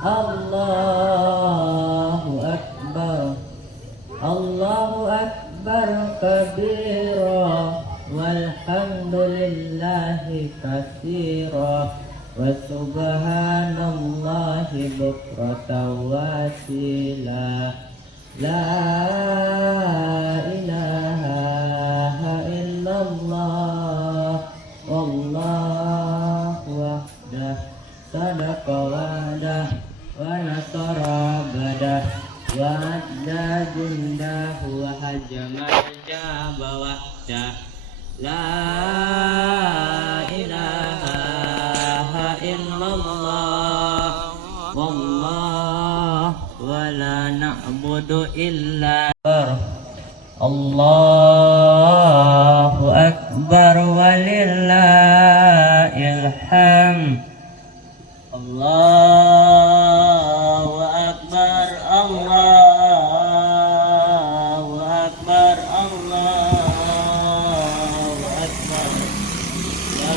Allahu Akbar. Allahu Akbar kabira, walhamdulillahi katsira, wa subhanallahi bukratan wa asila. La ilaha illallah, wallahu wahdah, sadaqa wa'dah, wa nasara badah, wa adda jundahu, wa hajamal jaba wahdah. La ilaha illallah, wallah, wa la na'budu illa Allahu Akbar walillahil hamd. Allahu Akbar, Allahu Akbar, Allahu Akbar. La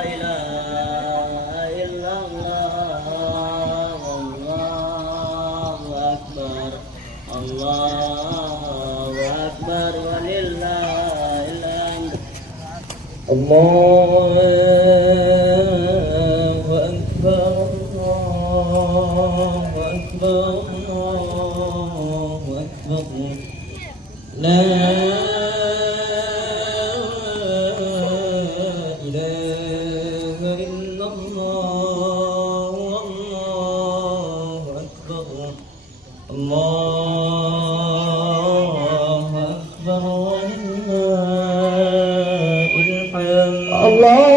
ilaha illallah, Allahu Akbar, Allahu Akbar walillahil hamd. Allahu Akbar, Allahu Akbar, Allahu Akbar. La ilaha illallah, Allahu Akbar, Allahu Akbar walillahil hamd.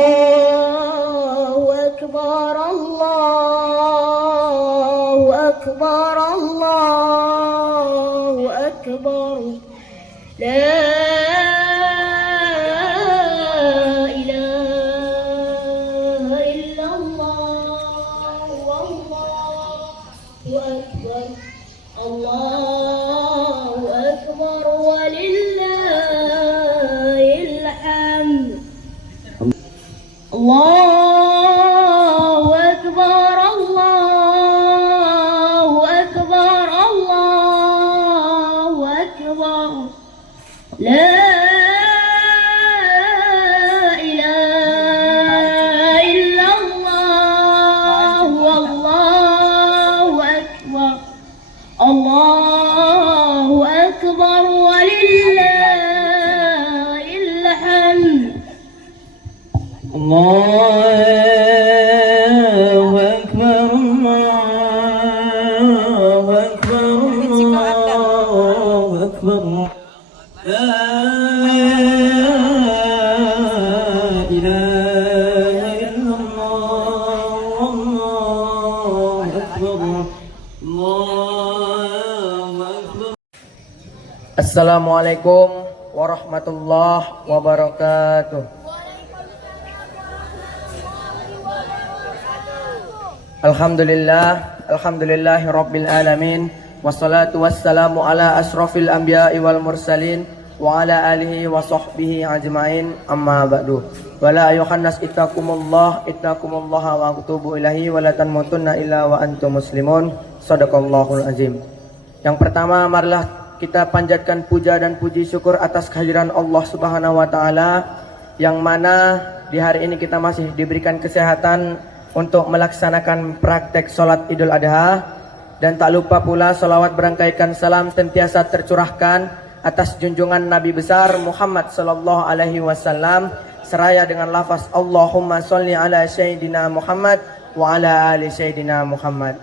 Allahu Akbar, Allahu Akbar, Allahu Akbar. La ilaha illallah, wallahu akbar, Allahu akbar walillahil hamd. Allahu Akbar, Allahu Akbar, Allahu Akbar. La ilaha illallah, wallahu akbar, Allahu akbar walillahil hamd. Allahu Akbar, Allahu Akbar, Allahu Akbar. La ilaha illallah, Allahu Akbar, Allahu Akbar. Assalamualaikum warahmatullahi wabarakatuh. Alhamdulillahi rabbil alamin, wassalatu wassalamu ala asrafil anbiya'i wal mursalin wa ala alihi wa sahbihi ajma'in, amma ba'du. Wala ayuhannas ittaqullaha wa atubu ilahi wa la tamutunna illa wa antum muslimun. Shadaqallahul azim. Yang pertama, marilah kita panjatkan puja dan puji syukur atas kehadiran Allah Subhanahu wa taala, yang mana di hari ini kita masih diberikan kesehatan untuk melaksanakan praktek sholat Idul Adha. Dan tak lupa pula salawat berangkaikan salam sentiasa tercurahkan atas junjungan Nabi besar Muhammad sallallahu alaihi wasallam, seraya dengan lafaz Allahumma sholli ala Sayyidina Muhammad wa ala ali Sayyidina Muhammad.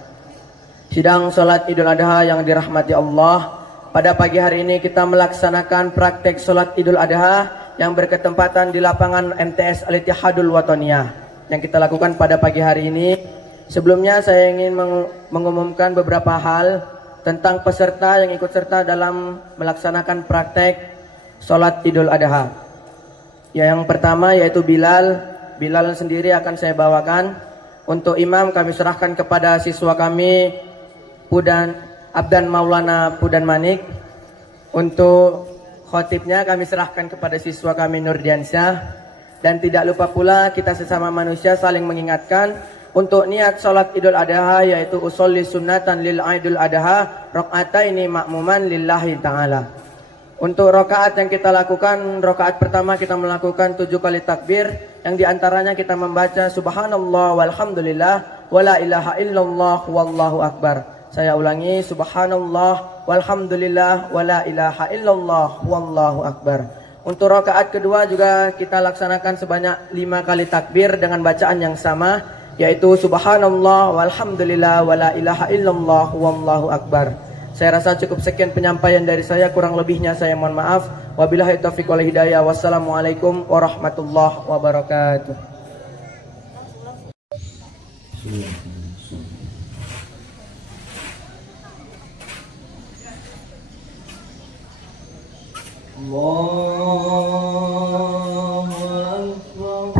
Sidang sholat Idul Adha yang dirahmati Allah, pada pagi hari ini kita melaksanakan praktek sholat Idul Adha yang berketempatan di lapangan MTS Al-Ittihadul Wataniyah yang kita lakukan pada pagi hari ini. Sebelumnya saya ingin mengumumkan beberapa hal tentang peserta yang ikut serta dalam melaksanakan praktek sholat Idul Adha. Yang pertama yaitu Bilal. Bilal sendiri akan saya bawakan. Untuk imam kami serahkan kepada siswa kami Abdan Maulana Pudan Manik. Untuk khotibnya kami serahkan kepada siswa kami Nurdiansyah. Dan tidak lupa pula kita sesama manusia saling mengingatkan Untuk niat salat Idul Adha yaitu usolli sunnatan lil Idul Adha rakaataini ma'muman lillahi ta'ala. Untuk rakaat yang kita lakukan, rakaat pertama kita melakukan 7 kali takbir, yang diantaranya kita membaca subhanallah walhamdulillah wala ilaha illallah wallahu akbar. Saya ulangi, subhanallah walhamdulillah wala ilaha illallah wallahu akbar. Untuk rakaat kedua juga kita laksanakan sebanyak 5 kali takbir dengan bacaan yang sama, yaitu subhanallah walhamdulillah wala ilaha illallah wallahu akbar. Saya rasa cukup sekian penyampaian dari saya, kurang lebihnya saya mohon maaf. Wabillahi taufiq wal hidayah. Wassalamualaikum warahmatullahi wabarakatuh. Allahu Akbar.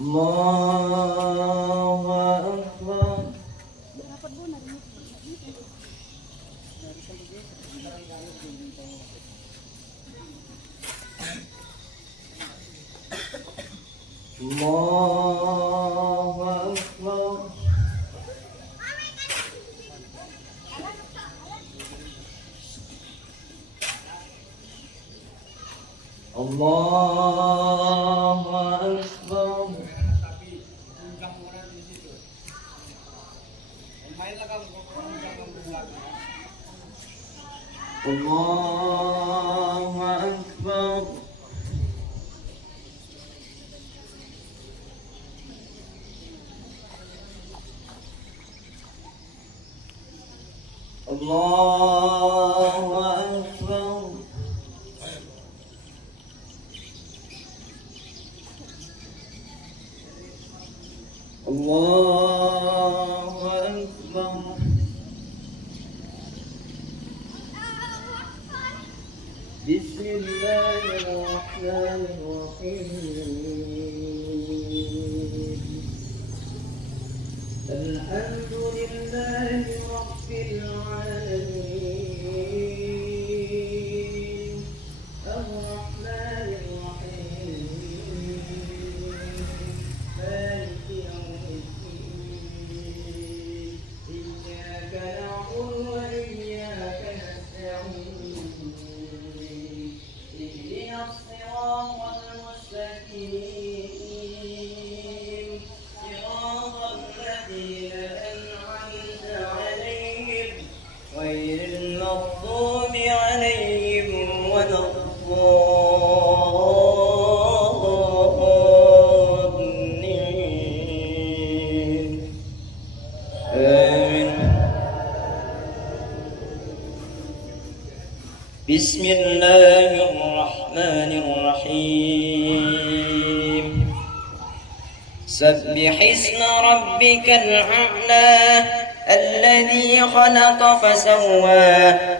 Allahu Akbar. Allahu Akbar. Allahu Akbar. Allahu Akbar. Allahu Akbar. Allahu Akbar. Allahu Akbar. Bismillahirrahmanirrahim. Alhamdulillahi Rabbil alamin. Ar-Rahmanir Rahim. Maliki yawmiddin. Iyyaka na'budu wa iyyaka nasta'in. Ihdinas siratal mustaqim. Siratal ladzina an'amta 'alaihim ghairil maghdubi 'alaihim waladdallin. Amin. Bismillahirrahmanirrahim. سبح اسم ربك الأعلى الذي خلق فسوى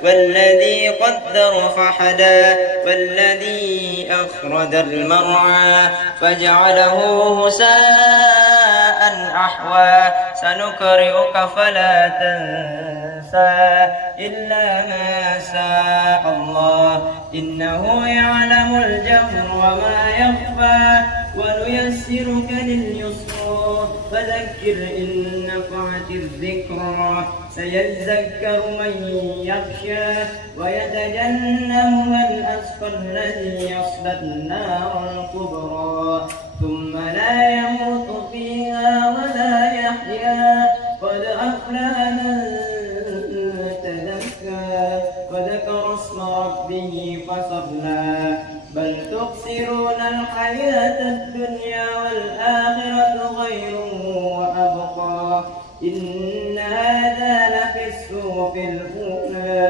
والذي قدر فهدى والذي أخرج المرعى فجعله غثاء أحوى سنقرئك فلا تنسى إلا ما شاء الله إنه يعلم الجهر وما يخفى ونيسرك لليسرى فذكر إن نفعت الذكرى سيذكر من يخشى ويتجنبها الأشقى الذي يصلى النار الكبرى ثم لا يموت فيها ولا يحيا قد أفلح من تزكى وذكر اسم ربه فصلى بل تؤثرون الحياة الدنيا والآخرة خير وأبقى إن هذا لفي الصحف الأولى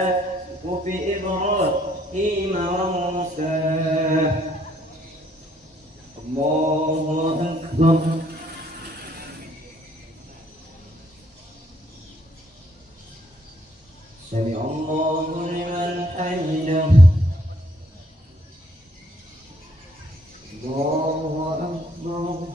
صحف إبراهيم وموسى. الله أكبر. سمع الله لمن حمده الله أكبر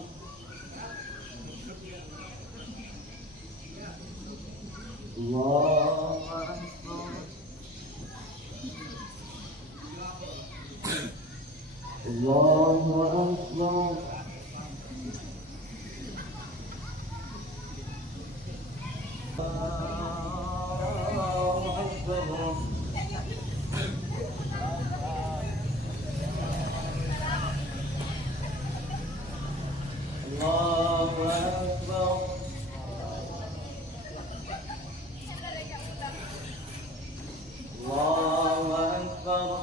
الله أكبر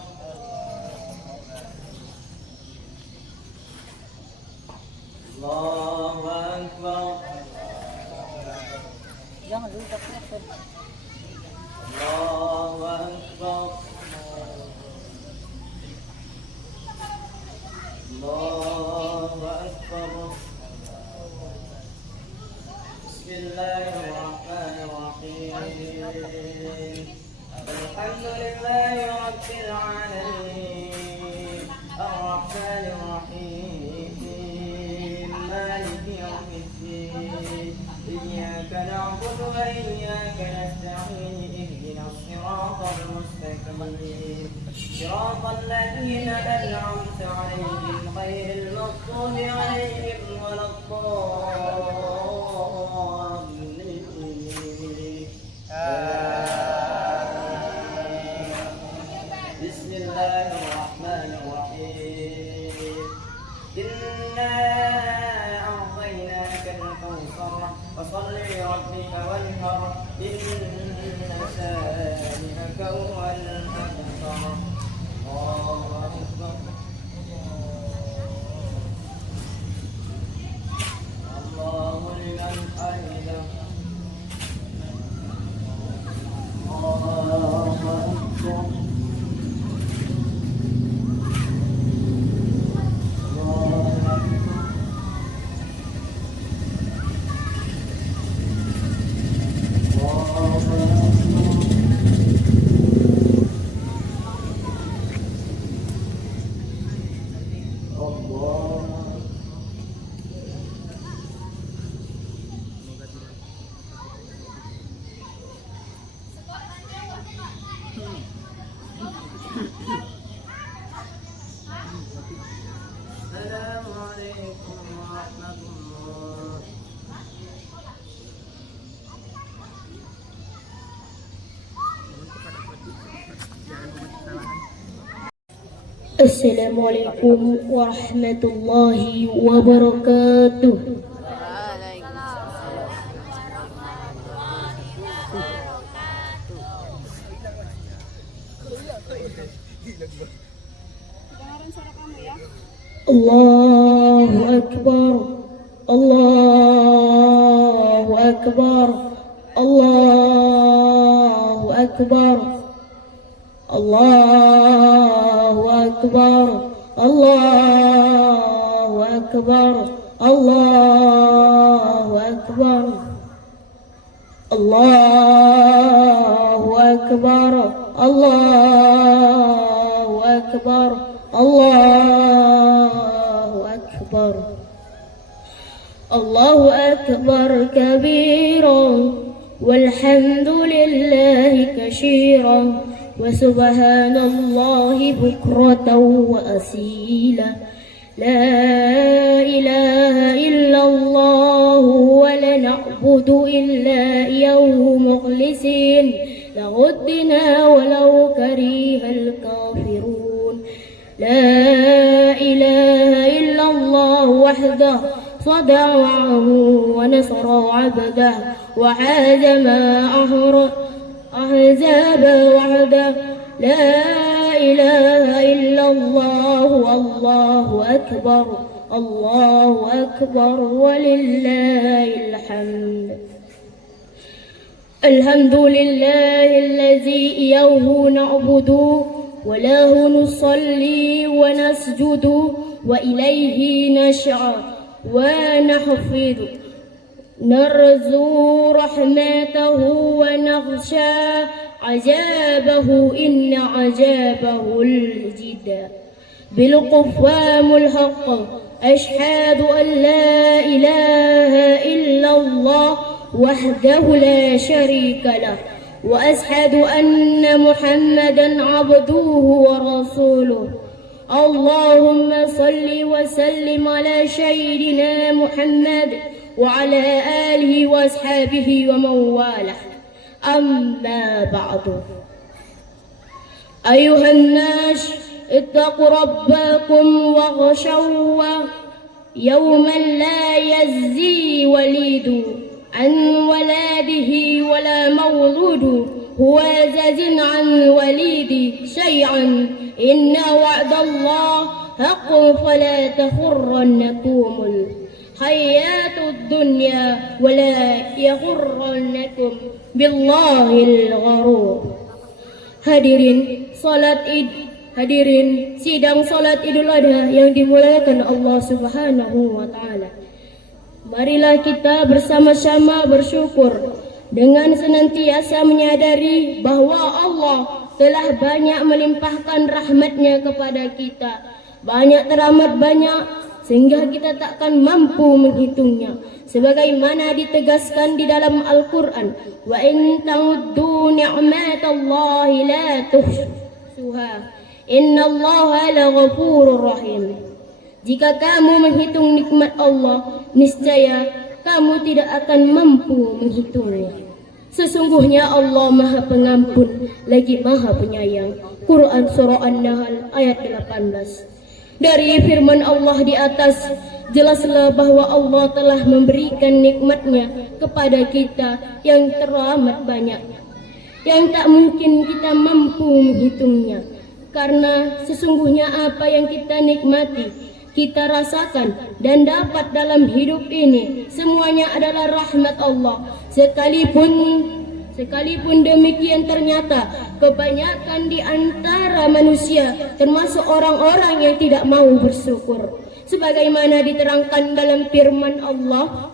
الله أكبر Jangan dulu takut. Allahu Akbar. Allahu Akbar. Bismillahirrahmanirrahim. Alhamdulillahi Rabbil alamin. Ar-Rahmanir Rahim. Maliki yawmiddin. إياك نعبد وإياك نستعين اهدنا الصراط المستقيم صراط الذين أنعمت عليهم غير المغضوب عليهم ولا الضالين بسم الله الرحمن الرحيم إنا أعطيناك الكوثر فصل لربك وانهر إن شانئك هو الأبتر الله أكبر الله لمن حمده الله أكبر السلام عليكم ورحمة الله. السلام عليكم ورحمة الله وبركاته. الله أكبر الله أكبر الله أكبر الله أكبر الله أكبر الله أكبر الله أكبر الله أكبر الله أكبر الله أكبر كبيرا والحمد لله كثيرا وسبحان الله بكرة وأصيلا لا إله إلا الله ولا نعبد إلا إياه مخلصين له الدين ولو كره الكافرون لا إله إلا الله وحده صدع عنه ونصر عبده وهزم أحزاب وحده لا إله إلا الله والله أكبر الله أكبر ولله الحمد. الحمد لله الذي إياه نعبد وله نصلي ونسجد وإليه نشعر ونحفظ نرجو رحمته ونخشى عذابه إن عذابه الجد بالقفوام الحق أشهد أن لا إله إلا الله وحده لا شريك له وأشهد أن محمدا عبده ورسوله اللهم صل وسلم على سيدنا محمد وعلى آله وأصحابه ومن والاه أما بعد أيها الناس اتقوا ربكم واخشوا يوما لا يجزي وليد عن ولده ولا مولود هو جاز عن وليد شيئا إن وعد الله حق فلا تغرنكم الحياة الدنيا ولا يغرنكم بالله الغرور. Hadirin sidang salat Idul Adha yang dimuliakan Allah Subhanahu wa taala. Marilah kita bersama-sama bersyukur dengan senantiasa menyadari bahwa Allah telah banyak melimpahkan rahmat-Nya kepada kita. Banyak teramat banyak sehingga kita takkan mampu menghitungnya. Sebagaimana ditegaskan di dalam Al-Quran, wa in ta'uddu ni'matallahi la tuhsuha innallaha laghafurur rahim. Jika kamu menghitung nikmat Allah, niscaya kamu tidak akan mampu menghitungnya. Sesungguhnya Allah Maha Pengampun lagi Maha Penyayang. Quran Surah An-Nahl ayat 18. Dari firman Allah di atas, jelaslah bahwa Allah telah memberikan nikmat-Nya kepada kita yang teramat banyak, yang tak mungkin kita mampu menghitungnya. Karena sesungguhnya apa yang kita nikmati, kita rasakan dan dapat dalam hidup ini, semuanya adalah rahmat Allah. Sekalipun demikian, ternyata kebanyakan di antara manusia, termasuk orang-orang yang tidak mau bersyukur. Sebagaimana diterangkan dalam firman Allah,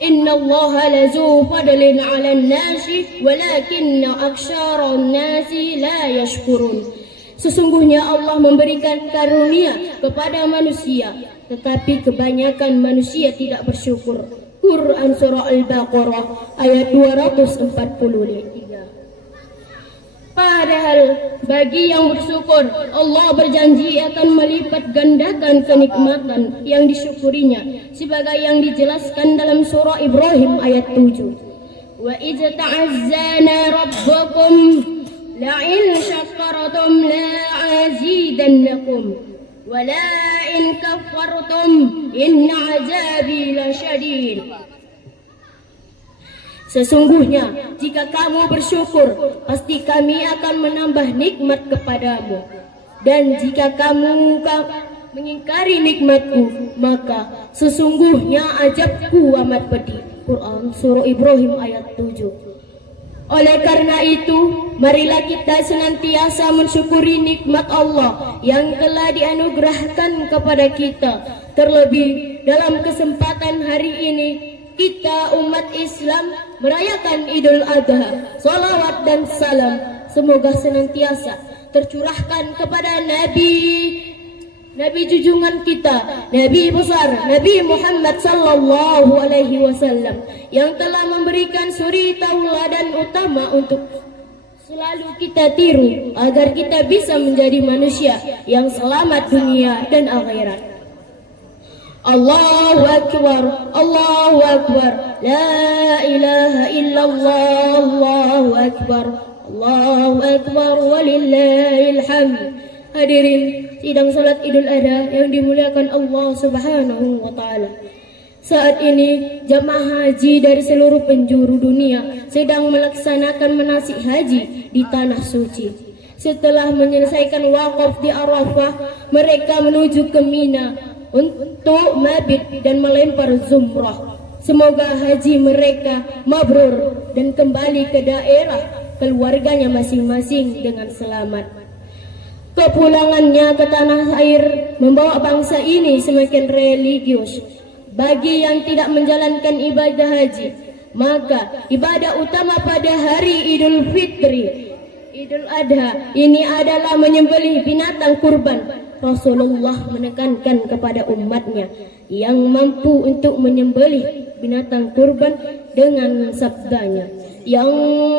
Innallaha lazu fadlin 'alan nasi walakinna aktsaran nasi la yashkurun. Sesungguhnya Allah memberikan karunia kepada manusia, tetapi kebanyakan manusia tidak bersyukur. Quran Surah Al-Baqarah ayat 243. Padahal bagi yang bersyukur, Allah berjanji akan melipat gandakan kenikmatan yang disyukurinya, sebagai yang dijelaskan dalam surah Ibrahim ayat 7. Wa idz ta'azzana rabbukum la'in syakartum la'azidannakum wa la'in kafartum inna azabi lasyadid. Sesungguhnya jika kamu bersyukur, pasti kami akan menambah nikmat kepadamu. Dan jika kamu mengingkari nikmatku, maka sesungguhnya azabku amat pedih. Quran Surah Ibrahim ayat 7. Oleh karena itu, marilah kita senantiasa mensyukuri nikmat Allah yang telah dianugerahkan kepada kita. Terlebih dalam kesempatan hari ini, kita umat Islam merayakan Idul Adha. Salawat dan salam semoga senantiasa tercurahkan kepada Nabi junjungan kita, Nabi besar, Nabi Muhammad sallallahu alaihi wasallam, yang telah memberikan suri tauladan utama untuk selalu kita tiru agar kita bisa menjadi manusia yang selamat dunia dan akhirat. Allahu Akbar, Allahu Akbar, la ilaha illallah, Allahu Akbar, Allahu Akbar, walillahil hamd. Hadirin sidang salat Idul Adha yang dimuliakan Allah Subhanahu wa taala. Saat ini jamaah haji dari seluruh penjuru dunia sedang melaksanakan manasik haji di tanah suci. Setelah menyelesaikan wakaf di Arafah, mereka menuju ke Mina untuk mabit dan melempar zumrah. Semoga haji mereka mabrur dan kembali ke daerah keluarganya masing-masing dengan selamat. Kepulangannya ke tanah air membawa bangsa ini semakin religius bagi yang tidak menjalankan ibadah haji, maka ibadah utama pada hari Idul Fitri, Idul Adha ini adalah menyembelih binatang kurban. Rasulullah menekankan kepada umatnya yang mampu untuk menyembelih binatang kurban dengan sabdanya, yang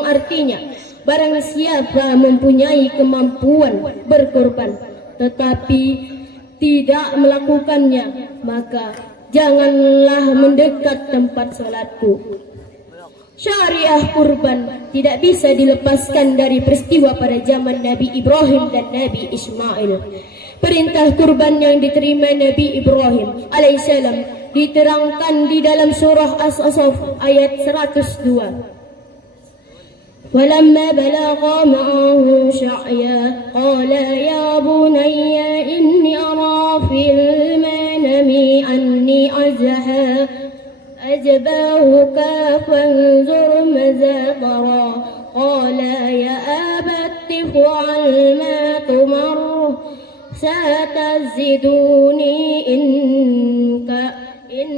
artinya barang siapa mempunyai kemampuan berkorban tetapi tidak melakukannya, maka janganlah mendekat tempat salatku. Syariah kurban tidak bisa dilepaskan dari peristiwa pada zaman Nabi Ibrahim dan Nabi Ismail. Perintah kurban yang diterima Nabi Ibrahim alaihissalam diterangkan di dalam surah As-Saff ayat 102. ولما بلغ معه شعيا قال يا بني إني أرى في المنام أني أذبحك فانظر ماذا ترى قال يا أبت افعل ما تؤمر ستجدني إن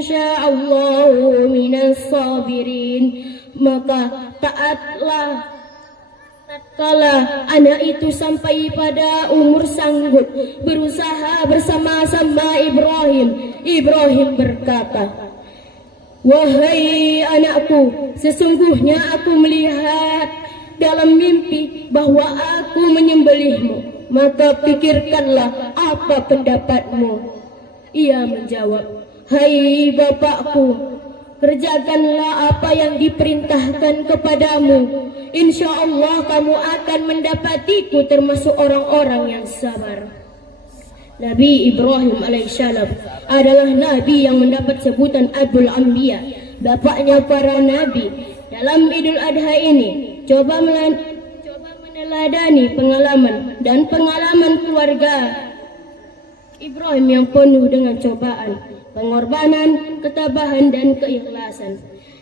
شاء الله من الصابرين. Maka tatkala anak itu sampai pada umur sanggup berusaha bersama-sama Ibrahim, Ibrahim berkata, wahai anakku, sesungguhnya aku melihat dalam mimpi bahwa aku menyembelihmu, maka pikirkanlah apa pendapatmu. Ia menjawab, hai bapakku, kerjakanlah apa yang diperintahkan kepadamu. Insya Allah kamu akan mendapatiku termasuk orang-orang yang sabar. Nabi Ibrahim alaihissalam adalah nabi yang mendapat sebutan Abul Anbiya, bapaknya para nabi. Dalam Idul Adha ini coba meneladani pengalaman dan pengalaman keluarga Ibrahim yang penuh dengan cobaan, pengorbanan, ketabahan dan keikhlasan.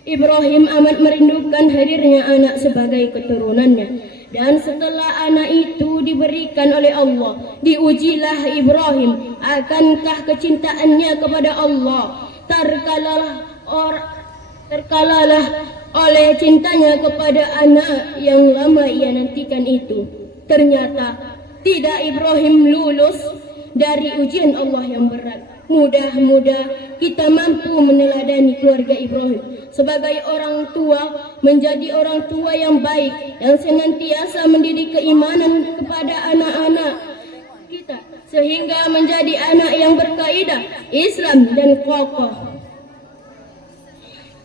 Ibrahim amat merindukan hadirnya anak sebagai keturunannya. Dan setelah anak itu diberikan oleh Allah, diujilah Ibrahim, akankah kecintaannya kepada Allah terkalalah oleh cintanya kepada anak yang lama ia nantikan itu. Ternyata tidak, Ibrahim lulus dari ujian Allah yang berat. Mudah-mudahan kita mampu meneladani keluarga Ibrahim sebagai orang tua, menjadi orang tua yang baik yang senantiasa mendidik keimanan kepada anak-anak kita sehingga menjadi anak yang berkaidah Islam dan kokoh.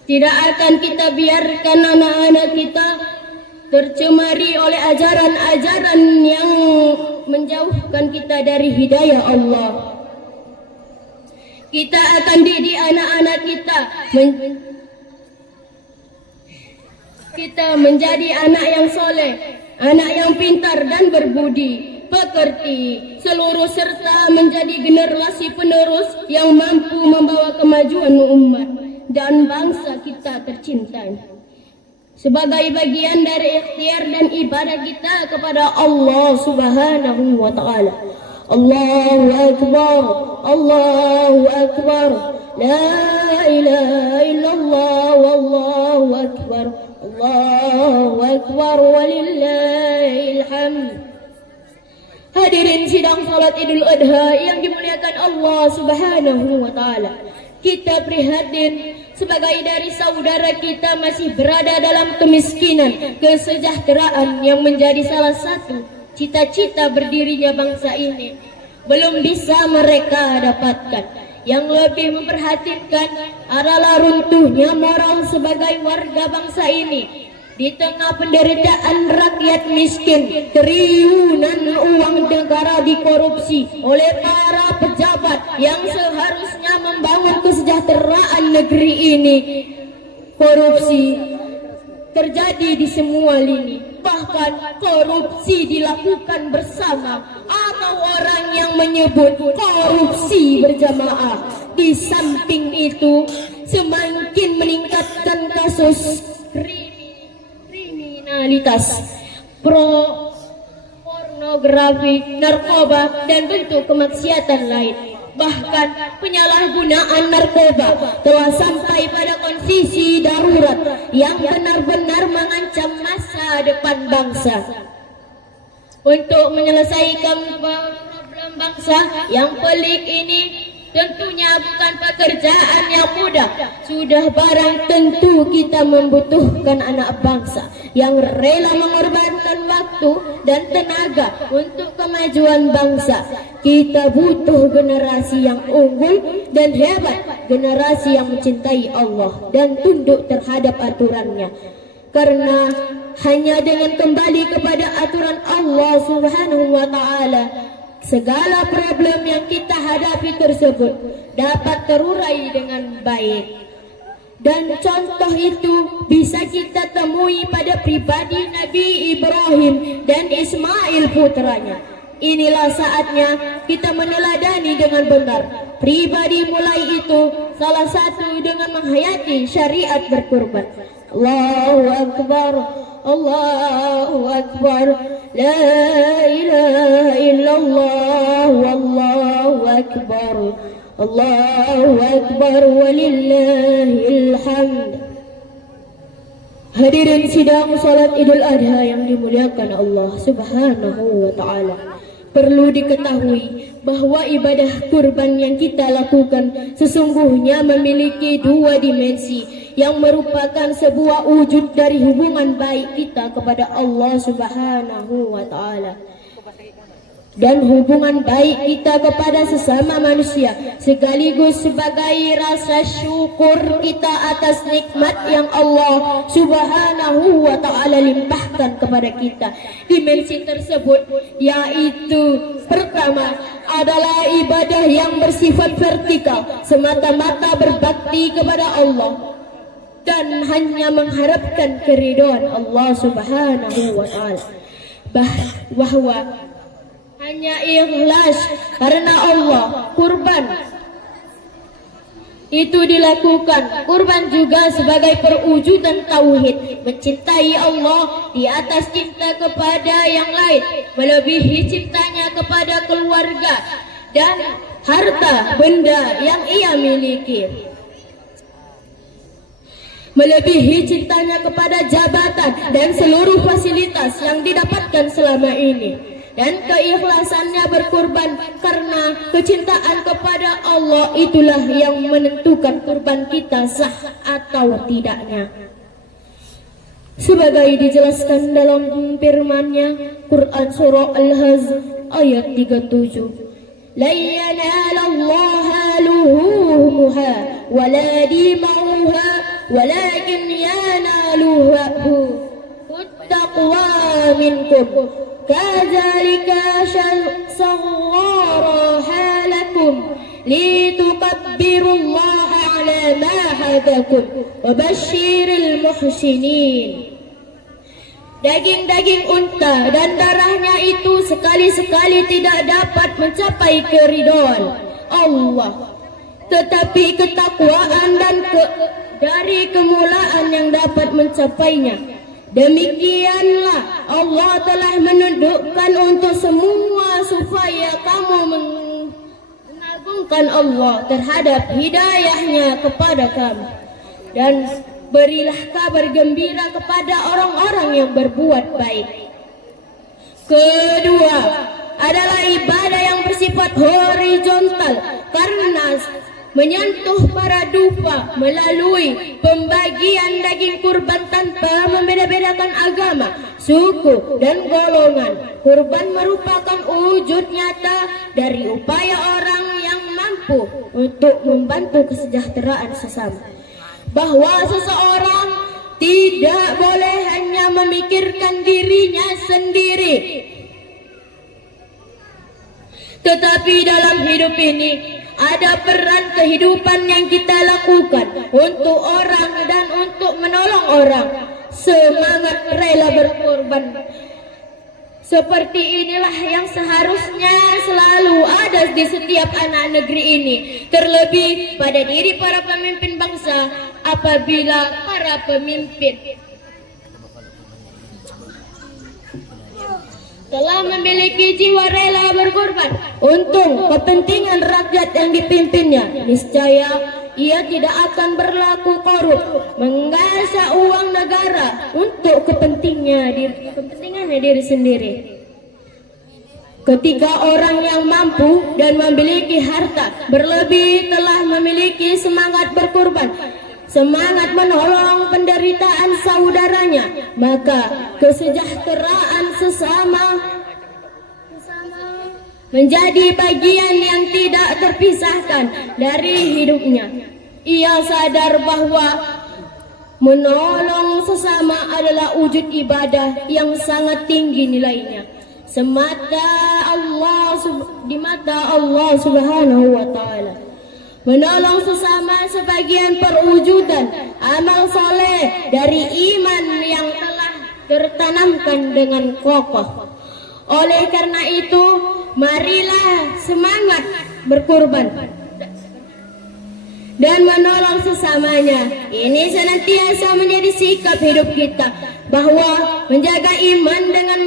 Tidak akan kita biarkan anak-anak kita tercemari oleh ajaran-ajaran yang menjauhkan kita dari hidayah Allah. Kita akan didik anak-anak kita menjadi anak yang soleh, anak yang pintar dan berbudi pekerti, seluruh serta menjadi generasi penerus yang mampu membawa kemajuan umat dan bangsa kita tercinta. Sebagai bagian dari ikhtiar dan ibadah kita kepada Allah Subhanahu wa Ta'ala. Allahu Akbar, Allahu Akbar, La ilaha illallah, Wallahu Akbar, Allahu Akbar, walillahil hamd. Hadirin sidang salat Idul Adha yang dimuliakan Allah Subhanahu wa Ta'ala. Kita prihatin sebagai dari saudara kita masih berada dalam kemiskinan, kesejahteraan yang menjadi salah satu cita-cita berdirinya bangsa ini belum bisa mereka dapatkan. Yang lebih memperhatikan adalah runtuhnya moral sebagai warga bangsa ini. Di tengah penderitaan rakyat miskin, triliunan uang negara dikorupsi oleh para pejabat yang seharusnya membangun kesejahteraan negeri ini. Korupsi terjadi di semua lini. Bahkan korupsi dilakukan bersama atau orang yang menyebut korupsi berjamaah. Di samping itu semakin meningkatkan kasus kriminalitas, pornografi, narkoba dan bentuk kemaksiatan lain. Bahkan penyalahgunaan narkoba telah sampai pada kondisi darurat yang benar-benar mengancam masa depan bangsa. Untuk menyelesaikan problem bangsa yang pelik ini tentunya bukan pekerjaan yang mudah. Sudah barang tentu kita membutuhkan anak bangsa yang rela mengorbankan waktu dan tenaga untuk kemajuan bangsa. Kita butuh generasi yang unggul dan hebat, generasi yang mencintai Allah dan tunduk terhadap aturannya. Karena hanya dengan kembali kepada aturan Allah Subhanahu wa taala, segala problem yang kita hadapi tersebut dapat terurai dengan baik. Dan contoh itu bisa kita temui pada pribadi Nabi Ibrahim dan Ismail putranya. Inilah saatnya kita meneladani dengan benar pribadi mulai itu, salah satu dengan menghayati syariat berkurban. Allahu Akbar, Allahu Akbar, la ilaha illallah, wallahu akbar, Allahu Akbar, walillahil hamd. Hadirin sidang salat Idul Adha yang dimuliakan Allah Subhanahu wa taala. Perlu diketahui bahwa ibadah kurban yang kita lakukan sesungguhnya memiliki dua dimensi yang merupakan sebuah wujud dari hubungan baik kita kepada Allah Subhanahu wa taala dan hubungan baik kita kepada sesama manusia, sekaligus sebagai rasa syukur kita atas nikmat yang Allah Subhanahu wa taala limpahkan kepada kita. Dimensi tersebut yaitu pertama adalah ibadah yang bersifat vertikal, semata-mata berbakti kepada Allah dan hanya mengharapkan keridhaan Allah Subhanahu wa taala. Bahwa hanya ikhlas karena Allah. Kurban itu dilakukan. Kurban juga sebagai perwujudan tauhid, mencintai Allah di atas cinta kepada yang lain, melebihi cintanya kepada keluarga dan harta benda yang ia miliki, melebihi cintanya kepada jabatan dan seluruh fasilitas yang didapatkan selama ini. Dan keikhlasannya berkurban karena kecintaan kepada Allah itulah yang menentukan kurban kita sah atau tidaknya. Sebagai dijelaskan dalam firman-Nya Quran surah Al-Hajj ayat 37. La yanalallaha luhumuha wala dimauha walakin yanaluhu taqwa minkum. Kadzalika saghara halakum litukabbirullaha ala ma hadakum wa basyiril muhsinin. Daging-daging unta dan darahnya itu sekali-sekali tidak dapat mencapai keridhaan Allah, tetapi ketakwaan dan dari kemuliaan yang dapat mencapainya. Demikianlah Allah telah menundukkan untuk semua supaya kamu mengagungkan Allah terhadap hidayahnya kepada kamu, dan berilah kabar gembira kepada orang-orang yang berbuat baik. Kedua adalah ibadah yang bersifat horizontal karena menyentuh para dupa melalui pembagian daging kurban tanpa membeda-bedakan agama, suku, dan golongan. Kurban merupakan wujud nyata dari upaya orang yang mampu untuk membantu kesejahteraan sesama. Bahwa seseorang tidak boleh hanya memikirkan dirinya sendiri, tetapi dalam hidup ini ada peran kehidupan yang kita lakukan untuk orang dan untuk menolong orang. Semangat rela berkorban seperti inilah yang seharusnya selalu ada di setiap anak negeri ini, terlebih pada diri para pemimpin bangsa. Apabila para pemimpin telah memiliki jiwa rela berkorban, untuk kepentingan rakyat yang dipimpinnya, niscaya ia tidak akan berlaku korup, menggasak uang negara untuk kepentingannya diri sendiri. Ketika orang yang mampu dan memiliki harta berlebih telah memiliki semangat berkorban, semangat menolong penderitaan saudaranya, maka kesejahteraan sesama menjadi bagian yang tidak terpisahkan dari hidupnya. Ia sadar bahwa menolong sesama adalah wujud ibadah yang sangat tinggi nilainya di mata Allah Subhanahu wa taala. Menolong sesama sebagian perwujudan amal soleh dari iman yang telah tertanamkan dengan kokoh. Oleh karena itu, marilah semangat berkorban dan menolong sesamanya. Ini senantiasa menjadi sikap hidup kita, bahwa menjaga iman dengan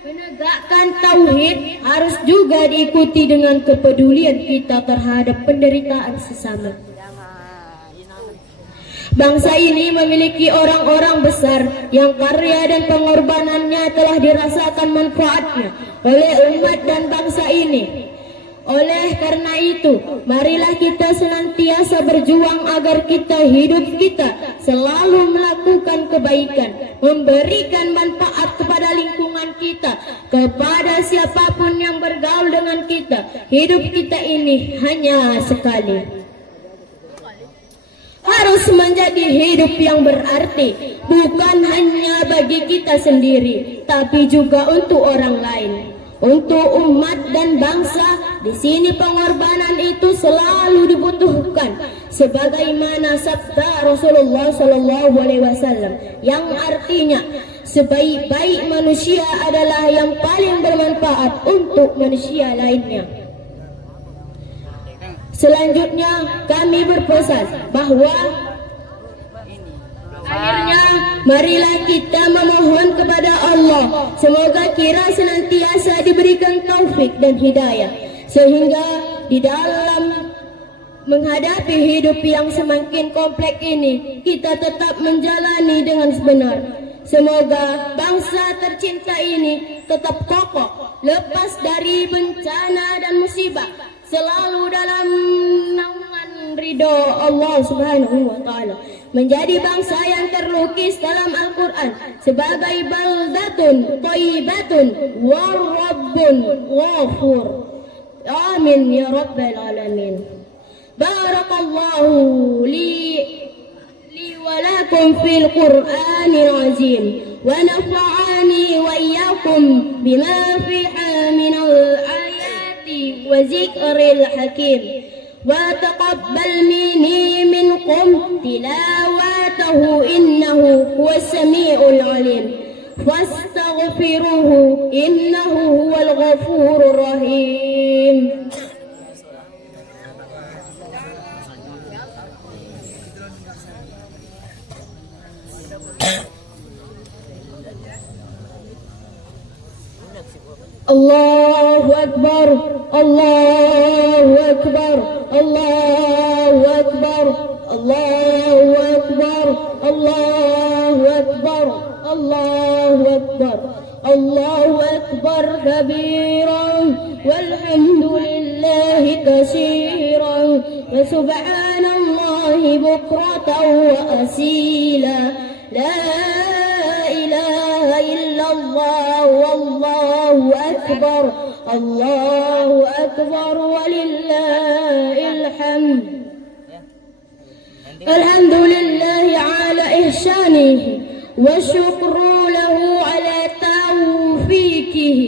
menegakkan tauhid harus juga diikuti dengan kepedulian kita terhadap penderitaan sesama. Bangsa ini memiliki orang-orang besar yang karya dan pengorbanannya telah dirasakan manfaatnya oleh umat dan bangsa ini. Oleh karena itu, marilah kita senantiasa berjuang agar hidup kita selalu melakukan kebaikan, memberikan manfaat kepada lingkungan kita, kepada siapapun yang bergaul dengan kita. Hidup kita ini hanya sekali. Harus menjadi hidup yang berarti, bukan hanya bagi kita sendiri, tapi juga untuk orang lain, untuk umat dan bangsa. Di sini pengorbanan itu selalu dibutuhkan, sebagaimana sabda Rasulullah SAW yang artinya sebaik-baik manusia adalah yang paling bermanfaat untuk manusia lainnya. Selanjutnya kami berpesan bahwa akhirnya marilah kita memohon kepada Allah semoga kita senantiasa diberikan taufik dan hidayah, sehingga di dalam menghadapi hidup yang semakin kompleks ini kita tetap menjalani dengan benar. Semoga bangsa tercinta ini tetap kokoh, lepas dari bencana dan musibah, selalu dalam naungan ridho Allah Subhanahu wa taala, menjadi bangsa yang terlukis dalam Al-Qur'an sebagai baldatun thayyibatun wa rabbun ghafur. Amin ya rabbal alamin. Barakallahu li wa lakum fil Qur'anil azim wa nafa'ani wa iyyakum bima fiha min al-ayati wa zikril hakim. وتقبل مني منكم تلاوته إنه هو السميع العليم فاستغفروه إنه هو الغفور الرحيم. الله أكبر الله أكبر الله أكبر الله أكبر الله أكبر الله أكبر الله أكبر كبيرا والحمد لله كثيرا وسبحان الله بكرة وأصيلا. لا إله إلا الله والله أكبر الله أكبر ولله الحمد. الحمد لله على إحسانه والشكر له على توفيقه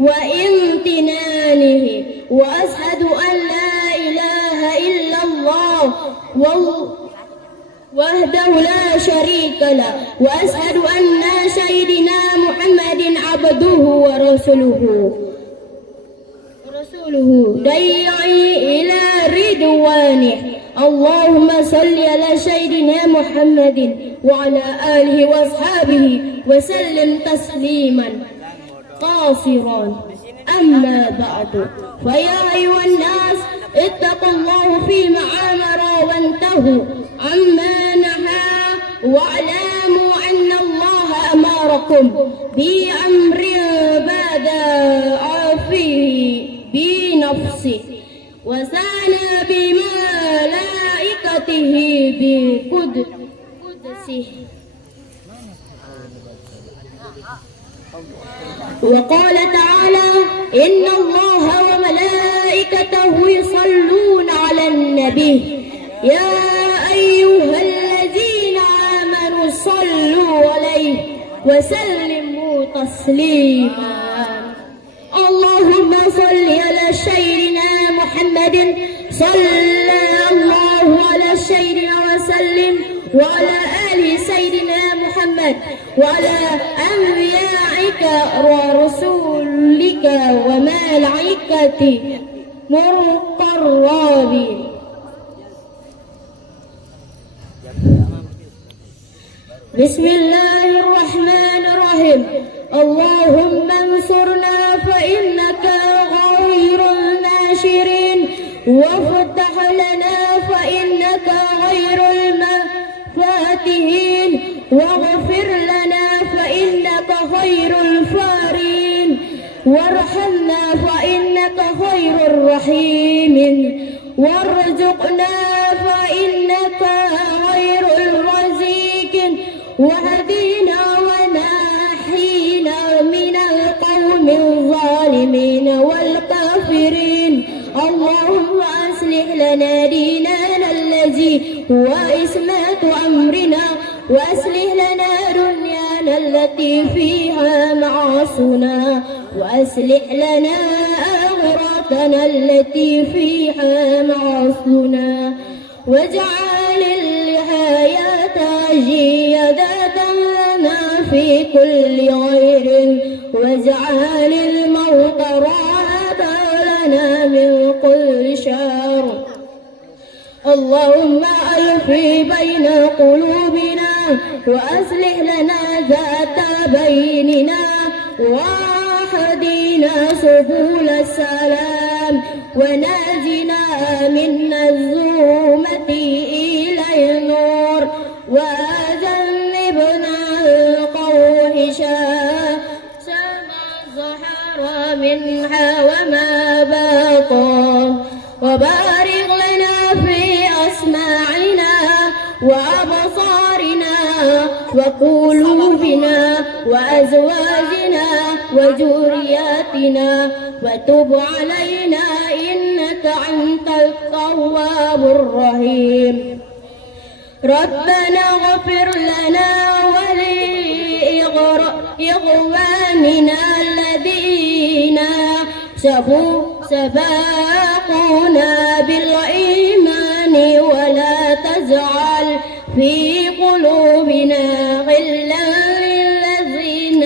وامتنانه وأشهد أن لا إله إلا الله وحده لا شريك له وأشهد أن سيدنا محمد عبده ورسوله داعي إلى رضوانه. اللهم صل على سيدنا محمد وعلى آله وأصحابه وسلم تسليما قاصرا. أما بعد فيا أيها الناس اتقوا الله فيما أمر وانتهوا عما نهى واعلموا أن الله أمركم بأمر بدأ فيه بنفسه وثنى بملائكته بقدسه وقال تعالى إن الله وملائكته يصلون على النبي يا أيها الذين آمنوا صلوا عليه وسلموا تسليما اللهم صل على سيدنا محمد صلى الله على سيدنا وسلم وعلى آل سيدنا محمد وعلى أنبيائك ورسولك وملائكتك مقربين بسم الله الرحمن الرحيم اللهم انصرنا فإنك غير الناشرين وافتح لنا فإنك غير الفاتحين واغفر لنا فإنك خير الفارين وارحمنا فإنك خير الرحيمين وارزقنا فإنك خير الرزيق واهدنا ونحينا من القوم الظالمين والكافرين اللهم أصلح لنا ديننا الذي هو عصمة أمرنا وأصلح لنا دنيانا التي فيها معاصنا وأصلح لنا آخرتنا التي فيها معاصنا واجعل الحياة زيادة لنا في كل خير واجعل الموت راحة لنا من كل شر اللهم ألف بين قلوبنا وأصلح لنا ذات بيننا واهدنا سبل السلام ونجنا من الظلمة إلى النور وجنبنا الفواحش ما ظهر منها وما بطن وبارك لنا في أسماعنا وأبصارنا وقلوبنا وأزواجنا وذرياتنا وتب علينا إنك أنت التواب الرحيم ربنا اغفر لنا ولإخواننا الذين سبقونا بالإيمان ولا تجعل في قلوبنا غلا للذين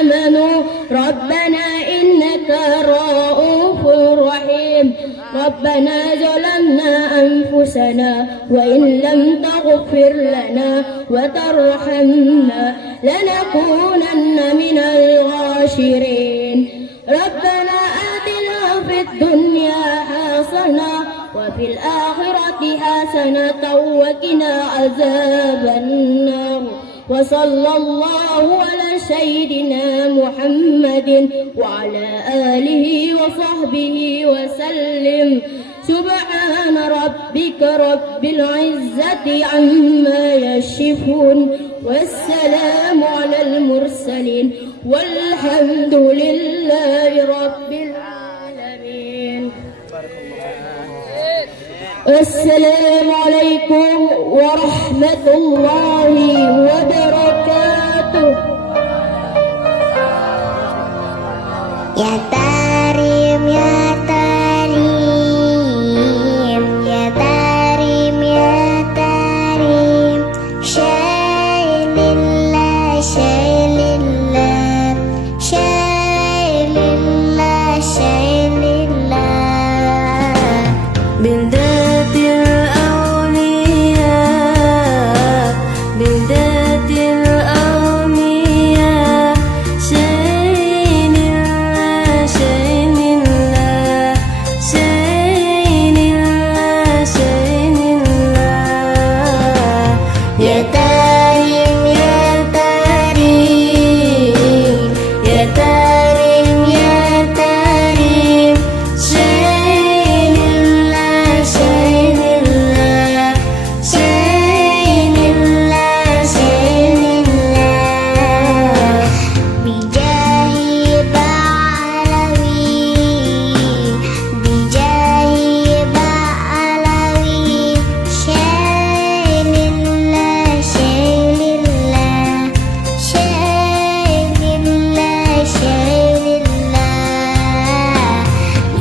آمنوا ربنا إنك رؤوف رحيم ربنا ظلمنا أنفسنا وإن لم تغفر لنا وترحمنا لنكونن من الخاسرين ربنا آتنا في الدنيا حسنة وفي الآخرة حسنة وقنا عذاب النار وصلى الله على سيدنا محمد وعلى آله وصحبه وسلم سبحان ربك رب العزة عما يصفون والسلام على المرسلين والحمد لله رب العالمين السلام عليكم ورحمة الله وبركاته. Ya